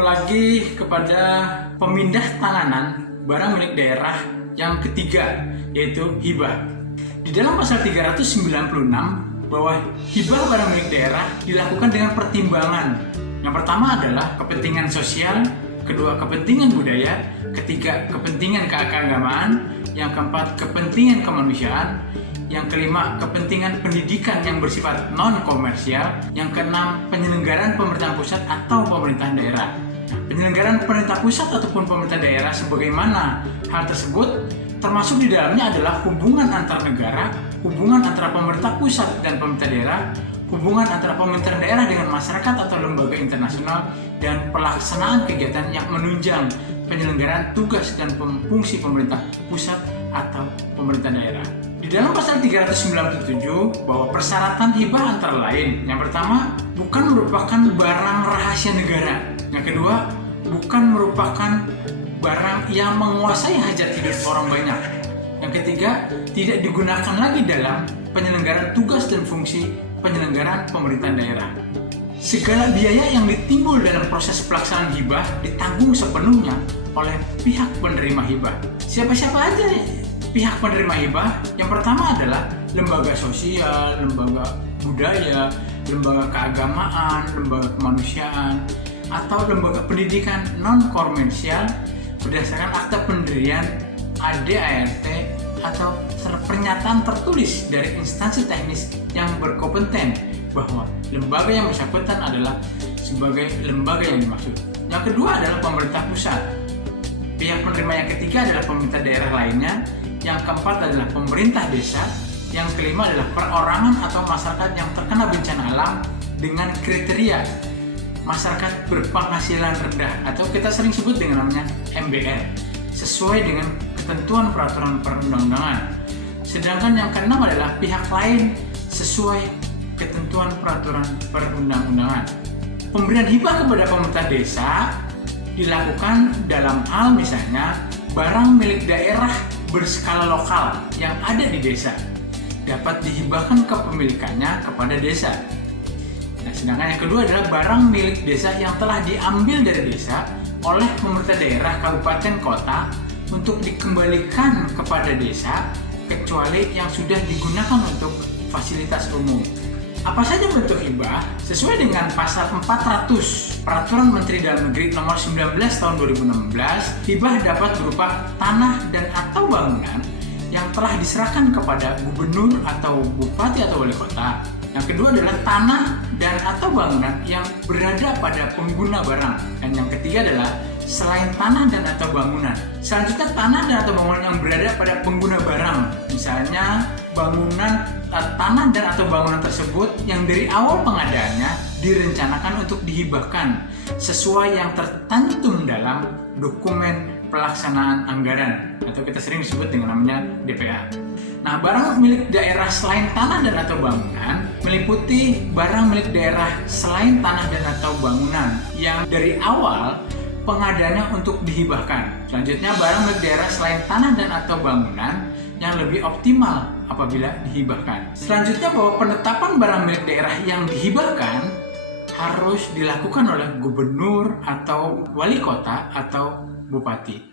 ketemu lagi kepada pemindah tanganan barang milik daerah yang ketiga, yaitu hibah. Di dalam pasal 396 bahwa hibah barang milik daerah dilakukan dengan pertimbangan. Yang pertama adalah kepentingan sosial, kedua kepentingan budaya, ketiga kepentingan keagamaan, yang keempat kepentingan kemanusiaan, yang kelima kepentingan pendidikan yang bersifat non-komersial, yang keenam penyelenggaraan pemerintahan pusat atau pemerintahan daerah. Penyelenggaraan pemerintah pusat ataupun pemerintah daerah sebagaimana hal tersebut termasuk di dalamnya adalah hubungan antar negara, hubungan antara pemerintah pusat dan pemerintah daerah, hubungan antara pemerintah daerah dengan masyarakat atau lembaga internasional, dan pelaksanaan kegiatan yang menunjang penyelenggaraan tugas dan fungsi pemerintah pusat atau pemerintah daerah. Di dalam pasal 397 bahwa persyaratan hibah antara lain, yang pertama, bukan merupakan barang rahasia negara. Yang kedua, bukan merupakan barang yang menguasai hajat hidup orang banyak. Yang ketiga, tidak digunakan lagi dalam penyelenggaraan tugas dan fungsi penyelenggaraan pemerintahan daerah. Segala biaya yang ditimbul dalam proses pelaksanaan hibah ditanggung sepenuhnya oleh pihak penerima hibah. Siapa-siapa aja nih pihak penerima hibah? Yang pertama adalah lembaga sosial, lembaga budaya, lembaga keagamaan, lembaga kemanusiaan, atau lembaga pendidikan non-komersial berdasarkan akta pendirian ADART atau pernyataan tertulis dari instansi teknis yang berkompeten bahwa lembaga yang bersangkutan adalah sebagai lembaga yang dimaksud. Yang kedua adalah pemerintah pusat. Pihak penerima yang ketiga adalah pemerintah daerah lainnya. Yang keempat adalah pemerintah desa. Yang kelima adalah perorangan atau masyarakat yang terkena bencana alam dengan kriteria masyarakat berpenghasilan rendah atau kita sering sebut dengan namanya MBR sesuai dengan ketentuan peraturan perundang-undangan. Sedangkan yang keenam adalah pihak lain sesuai ketentuan peraturan perundang-undangan. Pemberian hibah kepada pemerintah desa dilakukan dalam hal misalnya barang milik daerah berskala lokal yang ada di desa dapat dihibahkan kepemilikannya kepada desa. Nah, sedangkan yang kedua adalah barang milik desa yang telah diambil dari desa oleh pemerintah daerah, kabupaten, kota untuk dikembalikan kepada desa kecuali yang sudah digunakan untuk fasilitas umum. Apa saja bentuk hibah? Sesuai dengan pasal 400 Peraturan Menteri Dalam Negeri Nomor 19 Tahun 2016, hibah dapat berupa tanah dan atau bangunan yang telah diserahkan kepada gubernur atau bupati atau wali kota. Yang kedua adalah tanah dan atau bangunan yang berada pada pengguna barang. Dan yang ketiga adalah selain tanah dan atau bangunan. Selanjutnya tanah dan atau bangunan yang berada pada pengguna barang. Misalnya bangunan tanah dan atau bangunan tersebut yang dari awal pengadaannya direncanakan untuk dihibahkan sesuai yang tercantum dalam dokumen pelaksanaan anggaran atau kita sering sebut dengan namanya DPA. Nah, barang milik daerah selain tanah dan atau bangunan meliputi barang milik daerah selain tanah dan atau bangunan yang dari awal pengadaannya untuk dihibahkan. Selanjutnya barang milik daerah selain tanah dan atau bangunan yang lebih optimal apabila dihibahkan. Selanjutnya bahwa penetapan barang milik daerah yang dihibahkan harus dilakukan oleh gubernur atau wali kota atau bupati.